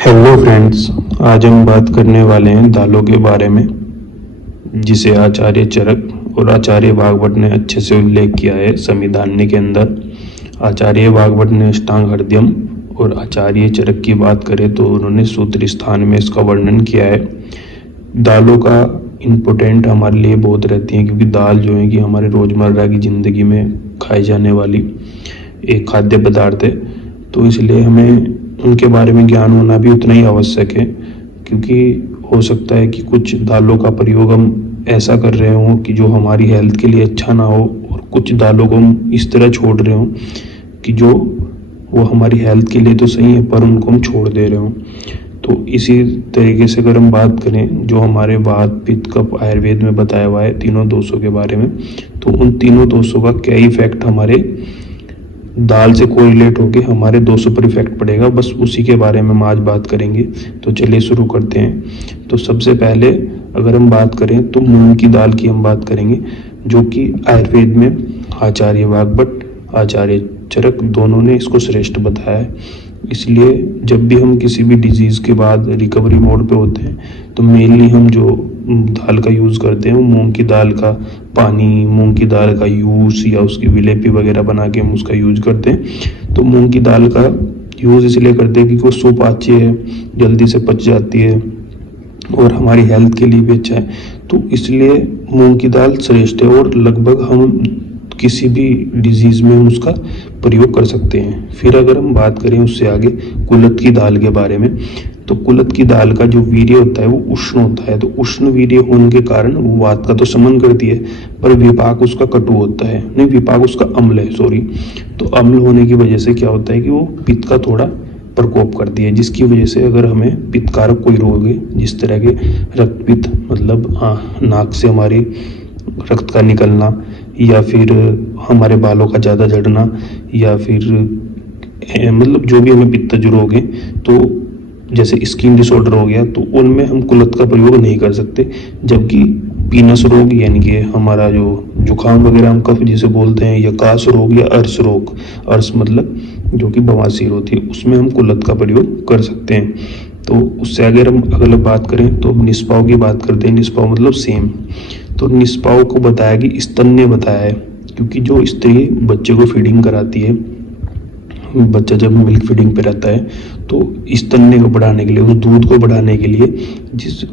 Hello friends. आज हम बात करने वाले हैं दालों के बारे में, जिसे आचार्य चरक और आचार्य वाग्भट ने अच्छे से उल्लेख किया है संविधान के अंदर। आचार्य वाग्भट ने अष्टांग हृदयम और आचार्य चरक की बात करें तो उन्होंने सूत्र स्थान में इसका वर्णन किया है। दालों का इम्पोर्टेंट हमारे लिए बहुत रहती है, क्योंकि दाल जो है कि हमारे रोज़मर्रा की ज़िंदगी में खाई जाने वाली एक खाद्य पदार्थ है। तो इसलिए हमें उनके बारे में ज्ञान होना भी उतना ही आवश्यक है, क्योंकि हो सकता है कि कुछ दालों का प्रयोग हम ऐसा कर रहे हों कि जो हमारी हेल्थ के लिए अच्छा ना हो, और कुछ दालों को हम इस तरह छोड़ रहे हों कि जो वो हमारी हेल्थ के लिए तो सही है पर उनको हम छोड़ दे रहे हों। तो इसी तरीके से अगर हम बात करें जो हमारे वात पित्त कफ आयुर्वेद में बताया हुआ है तीनों दोषों के बारे में, तो उन तीनों दोषों का क्या इफेक्ट हमारे दाल से कोरिलेट होके हमारे दोषों पर इफेक्ट पड़ेगा, बस उसी के बारे में हम आज बात करेंगे। तो चलिए शुरू करते हैं। तो सबसे पहले अगर हम बात करें तो मूंग की दाल की हम बात करेंगे, जो कि आयुर्वेद में आचार्य वाग्भट आचार्य चरक दोनों ने इसको श्रेष्ठ बताया है। इसलिए जब भी हम किसी भी डिजीज़ के बाद रिकवरी मोड पे होते हैं तो मेनली हम जो दाल का यूज़ करते हैं वो मूंग की दाल का पानी, मूंग की दाल का यूज़ या उसकी विलेपी वगैरह बना के हम उसका यूज़ करते हैं। तो मूंग की दाल का यूज़ इसलिए करते हैं क्योंकि वो सुपाच्य है, जल्दी से पच जाती है और हमारी हेल्थ के लिए भी अच्छा है। तो इसलिए मूंग की दाल श्रेष्ठ है और लगभग हम किसी भी डिजीज़ में हम उसका प्रयोग कर सकते हैं। फिर अगर हम बात करें उससे आगे कुलथ की दाल के बारे में, तो कुलथ की दाल का जो वीर्य होता है वो उष्ण होता है। तो उष्ण वीर्य होने के कारण वो वात का तो शमन करती है, पर विपाक उसका कटु होता है, नहीं विपाक उसका अम्ल है, सॉरी। तो अम्ल होने की वजह से क्या होता है कि वो पित्त का थोड़ा प्रकोप करती है, जिसकी वजह से अगर हमें पित्तकारक कोई रोग है, जिस तरह के रक्तपित्त मतलब नाक से हमारी रक्त का निकलना, या फिर हमारे बालों का ज़्यादा झड़ना, या फिर मतलब जो भी हमें पित्तज रोग है, तो जैसे स्किन डिसऑर्डर हो गया, तो उनमें हम कुलथ का प्रयोग नहीं कर सकते। जबकि पीनस रोग यानी कि हमारा जो जुकाम वगैरह हम कफ जिसे बोलते हैं, या कास रोग या अर्श रोग, अर्श मतलब जो कि बवासीर होती है, उसमें हम कुलथ का प्रयोग कर सकते हैं। तो उससे अगर हम अगले बात करें तो निष्पाव की बात करते हैं। निष्पाव मतलब सेम। तो निष्पाव को बताया कि स्तन ने बताया है, क्योंकि जो स्त्री बच्चे को फीडिंग कराती है, बच्चा जब मिल्क फीडिंग पे रहता है तो स्तन को बढ़ाने के लिए, उस दूध को बढ़ाने के लिए जिस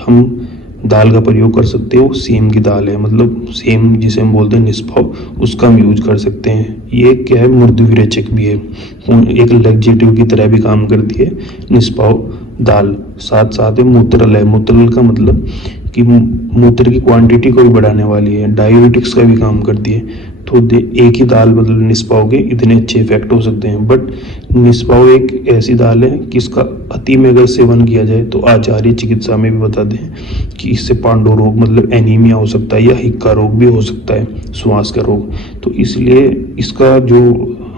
हम दाल का प्रयोग कर सकते हैं वो सेम की दाल है, मतलब सेम जिसे हम बोलते हैं निष्पाव, उसका हम यूज कर सकते हैं। ये क्या है, मृदुविरेचक भी है, एक लैक्सेटिव की तरह भी काम करती है निष्पाव दाल। साथ साथ है मूत्रल है। मूत्रल का मतलब कि मूत्र की क्वांटिटी को भी बढ़ाने वाली है, डायूरेटिक्स का भी काम करती है। तो एक ही दाल मतलब निष्पाव के इतने अच्छे इफेक्ट हो सकते हैं। बट निष्पाव एक ऐसी दाल है कि इसका अति में अगर सेवन किया जाए तो आचार्य चिकित्सा में भी बताते हैं कि इससे पांडु रोग मतलब एनीमिया हो सकता है, या हिक्का रोग भी हो सकता है, श्वास का रोग। तो इसलिए इसका जो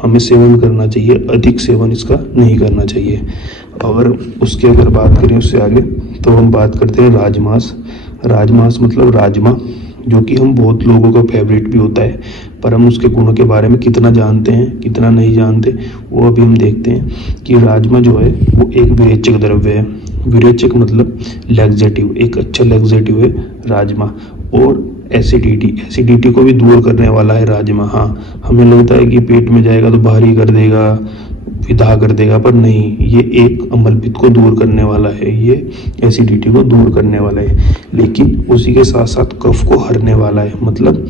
हमें सेवन करना चाहिए, अधिक सेवन इसका नहीं करना चाहिए। और उसके अगर बात करें उससे आगे तो हम बात करते हैं राजमास। राजमास मतलब राजमा, जो कि हम बहुत लोगों का फेवरेट भी होता है, पर हम उसके गुणों के बारे में कितना जानते हैं कितना नहीं जानते वो अभी हम देखते हैं। कि राजमा जो है वो एक विरेचक द्रव्य है। विरेचक मतलब लैक्सेटिव, एक अच्छा लैक्सेटिव है राजमा। और एसिडिटी को भी दूर करने वाला है राजमा। हाँ, हमें लगता है कि पेट में जाएगा तो भारी कर देगा, विधा कर देगा, पर नहीं, ये एक अम्लपित्त को दूर करने वाला है, ये एसिडिटी को दूर करने वाला है, लेकिन उसी के साथ साथ कफ को हरने वाला है। मतलब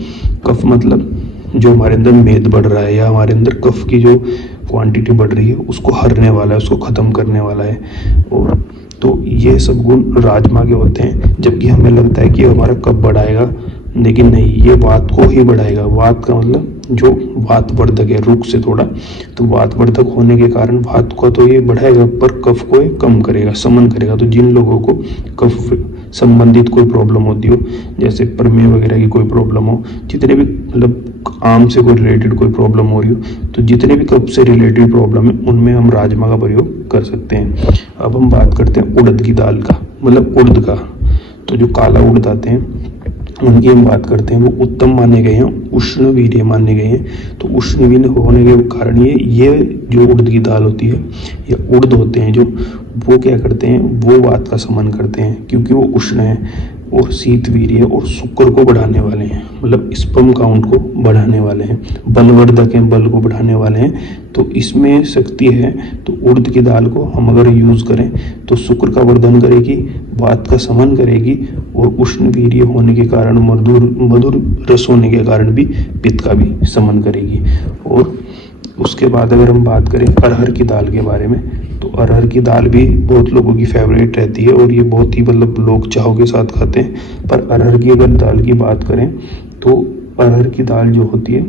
कफ मतलब जो हमारे अंदर मेद बढ़ रहा है या हमारे अंदर कफ की जो क्वांटिटी बढ़ रही है उसको हरने वाला है, उसको ख़त्म करने वाला है। और तो ये सब गुण राजमा के होते हैं। जबकि हमें लगता है कि हमारा कफ बढ़ाएगा, लेकिन नहीं, ये वात को ही बढ़ाएगा। वात का मतलब जो वातवर्धक है, रुख से थोड़ा, तो वातवर्धक होने के कारण वात को तो ये बढ़ाएगा पर कफ को ये कम करेगा, समन करेगा। तो जिन लोगों को कफ संबंधित कोई प्रॉब्लम होती हो, जैसे प्रमेह वगैरह की कोई प्रॉब्लम हो, जितने भी मतलब आम से कोई रिलेटेड कोई प्रॉब्लम हो रही हो, तो जितने भी कफ से रिलेटेड प्रॉब्लम है उनमें हम राजमा का प्रयोग कर सकते हैं। अब हम बात करते हैं उड़द की दाल का, मतलब उड़द का। तो जो काला उड़द आते हैं उनकी हम बात करते हैं, वो उत्तम माने गए हैं, उष्ण वीर्य माने गए हैं। तो उष्ण वीर्य होने के कारण ये जो उड़द की दाल होती है या उड़द होते हैं जो, वो क्या करते हैं, वो वात का शमन करते हैं क्योंकि वो उष्ण है और शीत वीर्य और शुक्र को बढ़ाने वाले हैं, मतलब स्पर्म काउंट को बढ़ाने वाले हैं, बलवर्धक हैं, बल को बढ़ाने वाले हैं। तो इसमें शक्ति है। तो उड़द की दाल को हम अगर यूज़ करें तो शुक्र का वर्धन करेगी, वात का शमन करेगी और उष्ण वीर्य होने के कारण, मधुर रस होने के कारण भी पित्त का भी शमन करेगी। और उसके बाद अगर हम बात करें अरहर की दाल के बारे में, तो अरहर की दाल भी बहुत लोगों की फेवरेट रहती है और ये बहुत ही मतलब लोग चाव के साथ खाते हैं। पर अरहर की अगर दाल की बात करें तो अरहर की दाल जो होती है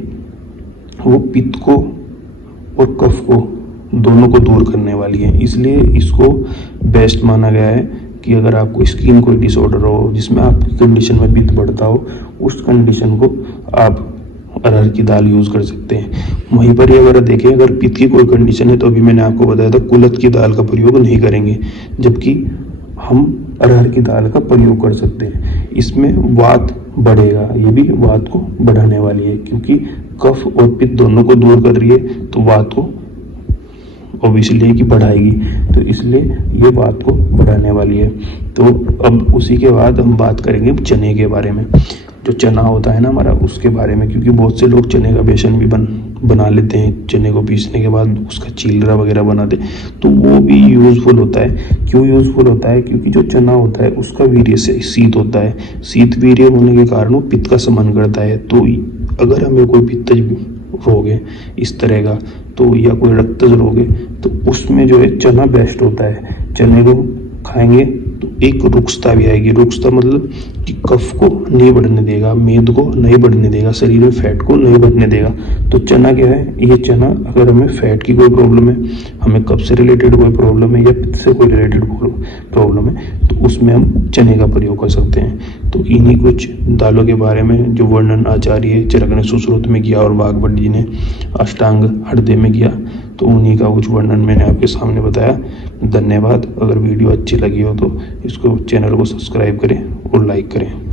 वो पित्त को और कफ को दोनों को दूर करने वाली है, इसलिए इसको बेस्ट माना गया है कि अगर आपको स्किन कोई डिसऑर्डर हो जिसमें आपकी कंडीशन में पित्त बढ़ता हो, उस कंडीशन को आप अरहर की दाल यूज़ कर सकते हैं। वहीं पर ही अगर देखें, अगर पित्त की कोई कंडीशन है तो अभी मैंने आपको बताया था कुलथ की दाल का प्रयोग नहीं करेंगे, जबकि हम अरहर की दाल का प्रयोग कर सकते हैं। इसमें वात बढ़ेगा, ये भी वात को बढ़ाने वाली है क्योंकि कफ और पित्त दोनों को दूर कर रही है, तो वात को ऑब्वियसली कि बढ़ाएगी, तो इसलिए ये बात को बढ़ाने वाली है। तो अब उसी के बाद हम बात करेंगे चने के बारे में, जो चना होता है ना हमारा, उसके बारे में, क्योंकि बहुत से लोग चने का बेसन भी बना लेते हैं, चने को पीसने के बाद उसका चीलरा वगैरह बनाते हैं, तो वो भी यूज़फुल होता है। क्यों यूज़फुल होता है? क्योंकि जो चना होता है उसका वीर्य से शीत होता है, शीत वीर्य होने के कारण वो पित्त का शमन करता है। तो अगर हमें कोई पित्तज रोग है इस तरह का, तो या कोई रक्तज रोग है, तो उसमें जो है चना बेस्ट होता है। चने को खाएंगे तो एक रुक्षता भी आएगी। रुक्षता मतलब कि कफ को नहीं बढ़ने देगा, मेद को नहीं बढ़ने देगा, शरीर में फैट को नहीं बढ़ने देगा। तो चना क्या है? ये चना अगर हमें फैट की कोई प्रॉब्लम है, हमें कफ से रिलेटेड कोई प्रॉब्लम है या पित्त से कोई रिलेटेड प्रॉब्लम है, तो उसमें हम चने का प्रयोग कर सकते हैं। तो इन्हीं कुछ दालों के बारे में जो वर्णन आचार्य चरक ने सुश्रुत में किया और वाघभट्ट जी ने अष्टांग हृदय में किया, तो उन्हीं का कुछ वर्णन मैंने आपके सामने बताया। धन्यवाद। अगर वीडियो अच्छी लगी हो तो इसको चैनल को सब्सक्राइब करें और लाइक करें।